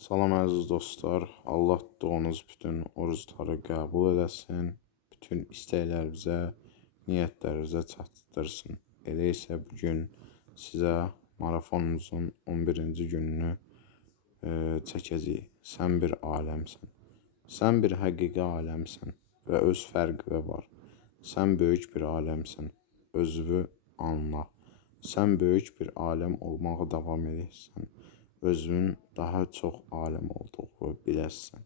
Salam əziz dostlar. Allah duanız bütün orucları qəbul eləsin. Bütün istəklərinizə, niyyətlərinizə çatdırsın. Elə isə bu gün sizə marafonumuzun 11-ci gününü e, çəkəcəyik. Sən bir aləmsən. Sən bir həqiqi aləmsən və öz fərqi var. Sən böyük bir aləmsən. Özünü anla. Sən böyük bir aləm olmağa davam edirsən. Özünün daha çox aləm olduğunu biləsən.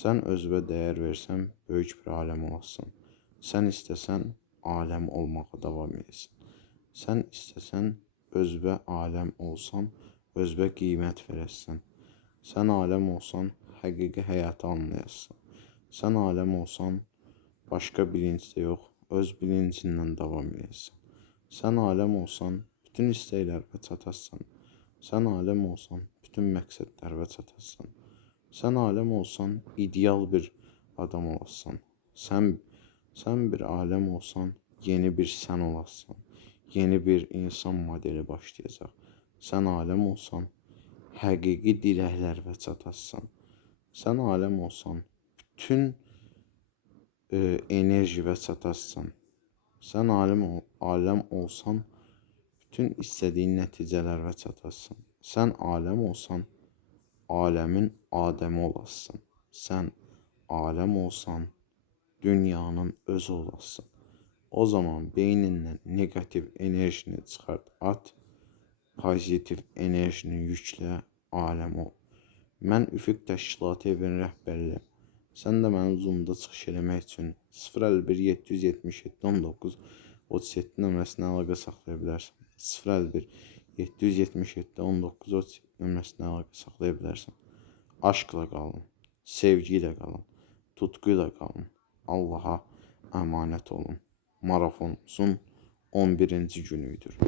Sən özünə dəyər versən, böyük bir aləm olasan. Sən istəsən, aləm olmağa davam edirsən. Sən istəsən, özünə aləm olsan, özünə qiymət verəsən. Sən aləm olsan, həqiqi həyatı anlayasan. Sən aləm olsan, başqa bilincdə yox, öz bilincindən davam edirsən. Sən aləm olsan, bütün istəklərinə çatasan. Sən aləm olsan, bütün məqsədlərinə çatasan. Sən aləm olsan, ideal bir adam olasan. Sən sən bir aləm olsan, yeni bir sən olasan. Yeni bir insan modeli başlayacaq. Sən aləm olsan, həqiqi diləklərinə çatasan. Sən aləm olsan, bütün e, enerjivə çatasan. Sən aləm ol aləm olsan, bütün istədiyin nəticələrə çatasan. Sən aləm olsan, aləmin adəmi olasan. Sən aləm olsan, dünyanın özü olasan. O zaman beynindən negativ enerjini çıxart, at. Pozitiv enerjini yüklə, aləm ol. Mən Üfüq Təşkilatı evinin rəhbəriyəm. Sən də mənim Zoom-da çıxış eləmək üçün 051 777 19 37 nömrəsinə əlaqə saxlaya bilərsən. 051 777 19 37 nömrəsinə əlaqə saxlaya bilərsən. Aşkla qalın, sevgi ilə qalın, tutku ilə qalın. Allaha əmanət olun. Marafonumuzun 11-ci günüdür.